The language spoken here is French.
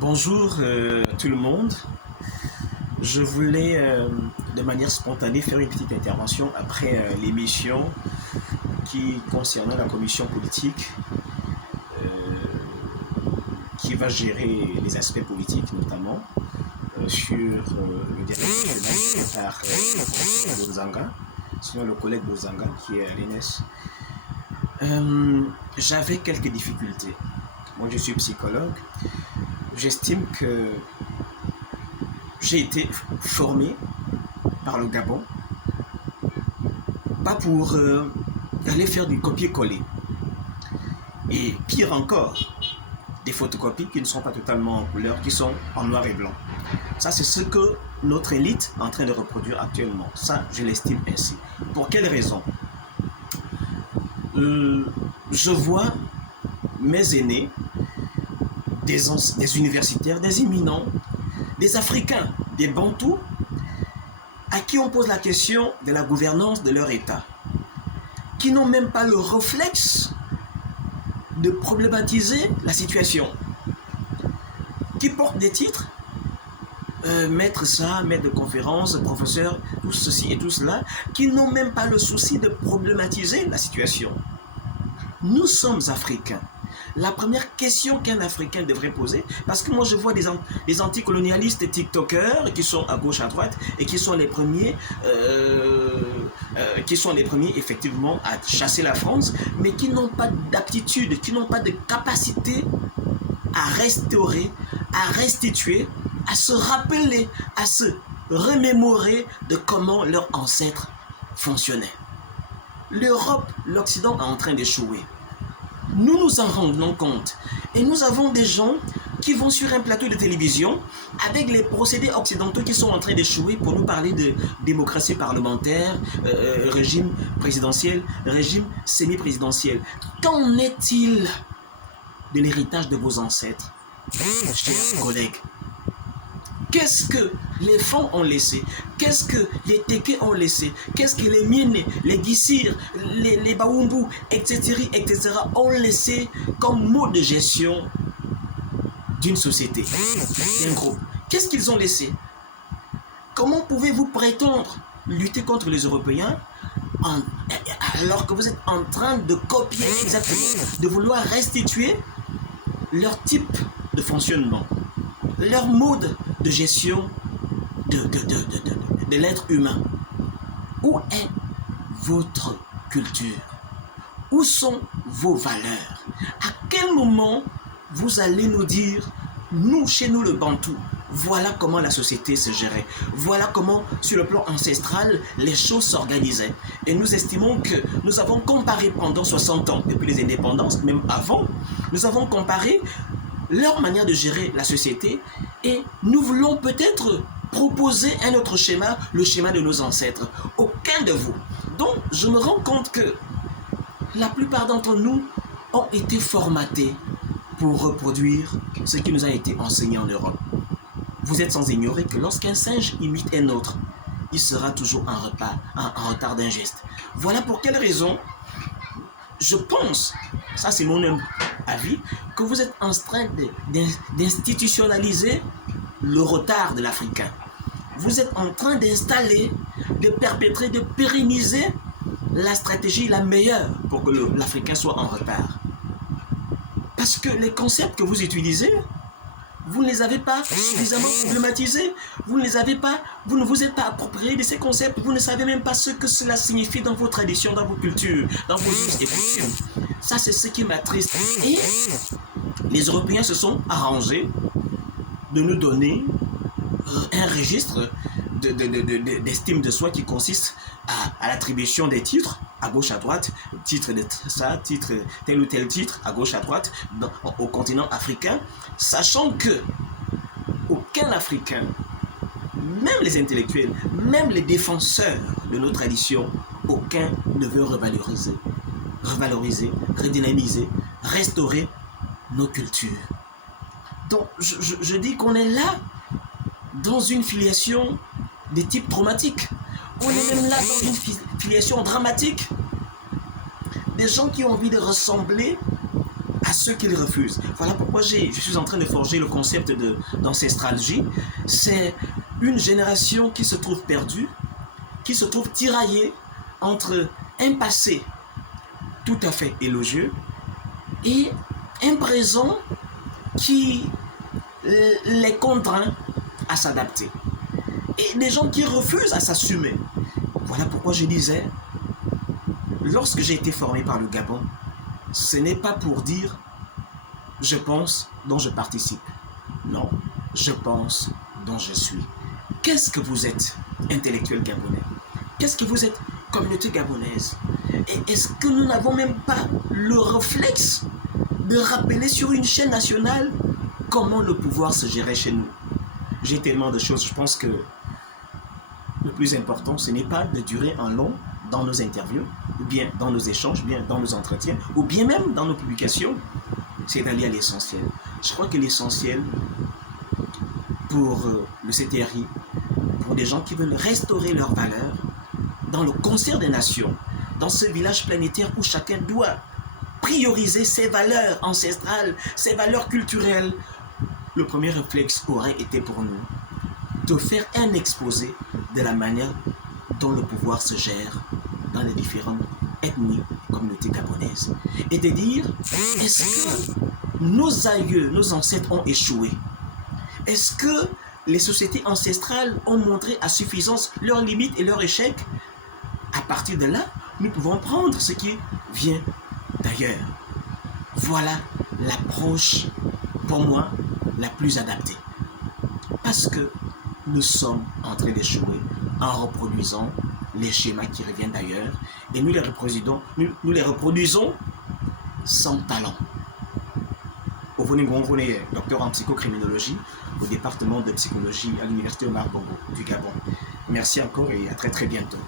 Bonjour tout le monde. Je voulais de manière spontanée faire une petite intervention après l'émission qui concernait la commission politique euh, qui va gérer les aspects politiques notamment sur le dialogue national par Bozanga, sinon le collègue Bozanga qui est à l'ENS. J'avais quelques difficultés. Moi je suis psychologue. J'estime que j'ai été formé par le Gabon, pas pour aller faire du copier-coller. Et pire encore, des photocopies qui ne sont pas totalement en couleur, qui sont en noir et blanc. Ça, c'est ce que notre élite est en train de reproduire actuellement. Ça, je l'estime ainsi. Pour quelle raison? Je vois mes aînés, des universitaires, des éminents, des Africains, des Bantous, à qui on pose la question de la gouvernance de leur État, qui n'ont même pas le réflexe de problématiser la situation, qui portent des titres, maître ça, maître de conférence, professeur, tout ceci et tout cela, qui n'ont même pas le souci de problématiser la situation. Nous sommes Africains. La première question qu'un Africain devrait poser, parce que moi je vois des anticolonialistes TikTokers qui sont à gauche, à droite, et qui sont les premiers, effectivement à chasser la France, mais qui n'ont pas d'aptitude, qui n'ont pas de capacité à restaurer, à restituer, à se rappeler, à se remémorer de comment leurs ancêtres fonctionnaient. L'Europe, l'Occident est en train d'échouer. Nous nous en rendons compte. Et nous avons des gens qui vont sur un plateau de télévision avec les procédés occidentaux qui sont en train d'échouer pour nous parler de démocratie parlementaire, régime présidentiel, régime semi-présidentiel. Qu'en est-il de l'héritage de vos ancêtres, chers collègues? Qu'est-ce que les Fonds ont laissé? Qu'est-ce que les Téké ont laissé? Qu'est-ce que les Mine, les Gissir, les Baoumbu, etc., ont laissé comme mode de gestion d'une société, d'un groupe? Qu'est-ce qu'ils ont laissé? Comment pouvez-vous prétendre lutter contre les Européens alors que vous êtes en train de copier exactement, de vouloir restituer leur type de fonctionnement, leur mode de gestion de l'être humain? Où est votre culture? Où sont vos valeurs? À quel moment vous allez nous dire, nous, chez nous le Bantou, voilà comment la société se gérait, voilà comment, sur le plan ancestral, les choses s'organisaient. Et nous estimons que nous avons comparé pendant 60 ans, depuis les indépendances, même avant, nous avons comparé leur manière de gérer la société, et nous voulons peut-être proposer un autre schéma, le schéma de nos ancêtres. Aucun de vous. Donc, je me rends compte que la plupart d'entre nous ont été formatés pour reproduire ce qui nous a été enseigné en Europe. Vous êtes sans ignorer que lorsqu'un singe imite un autre, il sera toujours en retard d'un geste. Voilà pour quelle raison je pense, ça c'est mon avis, que vous êtes en train d'institutionnaliser le retard de l'Africain. Vous êtes en train d'installer, de perpétrer, de pérenniser la stratégie la meilleure pour que l'Africain soit en retard. Parce que les concepts que vous utilisez, vous ne les avez pas suffisamment problématisés, vous ne vous êtes pas approprié de ces concepts, vous ne savez même pas ce que cela signifie dans vos traditions, dans vos cultures, dans vos us et coutumes. Ça, c'est ce qui m'attriste. Et les Européens se sont arrangés de nous donner un registre d'estime de soi qui consiste à l'attribution des titres à gauche à droite, titre de ça, titre, tel ou tel titre à gauche à droite au continent africain, sachant que aucun Africain, même les intellectuels, même les défenseurs de nos traditions, aucun ne veut revaloriser, redynamiser, restaurer nos cultures. Donc je dis qu'on est là dans une filiation de type traumatique. On est même là dans une filiation dramatique. Des gens qui ont envie de ressembler à ceux qui le refusent. Voilà pourquoi je suis en train de forger le concept d'ancestralogie. C'est une génération qui se trouve perdue, qui se trouve tiraillée entre un passé tout à fait élogieux et un présent qui les contraint à s'adapter. Et des gens qui refusent à s'assumer. Voilà pourquoi je disais, lorsque j'ai été formé par le Gabon, ce n'est pas pour dire « je pense dont je participe ». Non, je pense dont je suis. Qu'est-ce que vous êtes, intellectuel gabonais? Qu'est-ce que vous êtes, communauté gabonaise? Et est-ce que nous n'avons même pas le réflexe de rappeler sur une chaîne nationale comment le pouvoir se gérait chez nous? J'ai tellement de choses, je pense que le plus important, ce n'est pas de durer en long dans nos interviews, ou bien dans nos échanges, ou bien dans nos entretiens, ou bien même dans nos publications, c'est d'aller à l'essentiel. Je crois que l'essentiel pour le CTRI, pour des gens qui veulent restaurer leurs valeurs, dans le concert des nations, dans ce village planétaire où chacun doit prioriser ses valeurs ancestrales, ses valeurs culturelles, le premier réflexe aurait été pour nous de faire un exposé de la manière dont le pouvoir se gère dans les différentes ethnies et communautés gabonaises. Et de dire, est-ce que nos aïeux, nos ancêtres ont échoué? Est-ce que les sociétés ancestrales ont montré à suffisance leurs limites et leurs échecs? À partir de là, nous pouvons prendre ce qui vient d'ailleurs. Voilà l'approche, pour moi, la plus adaptée. Parce que nous sommes en train d'échouer en reproduisant les schémas qui reviennent d'ailleurs et nous les reproduisons sans talent. Ovoni Ngongone est docteur en psychocriminologie au département de psychologie à l'université Omar Bongo du Gabon. Merci encore et à très bientôt.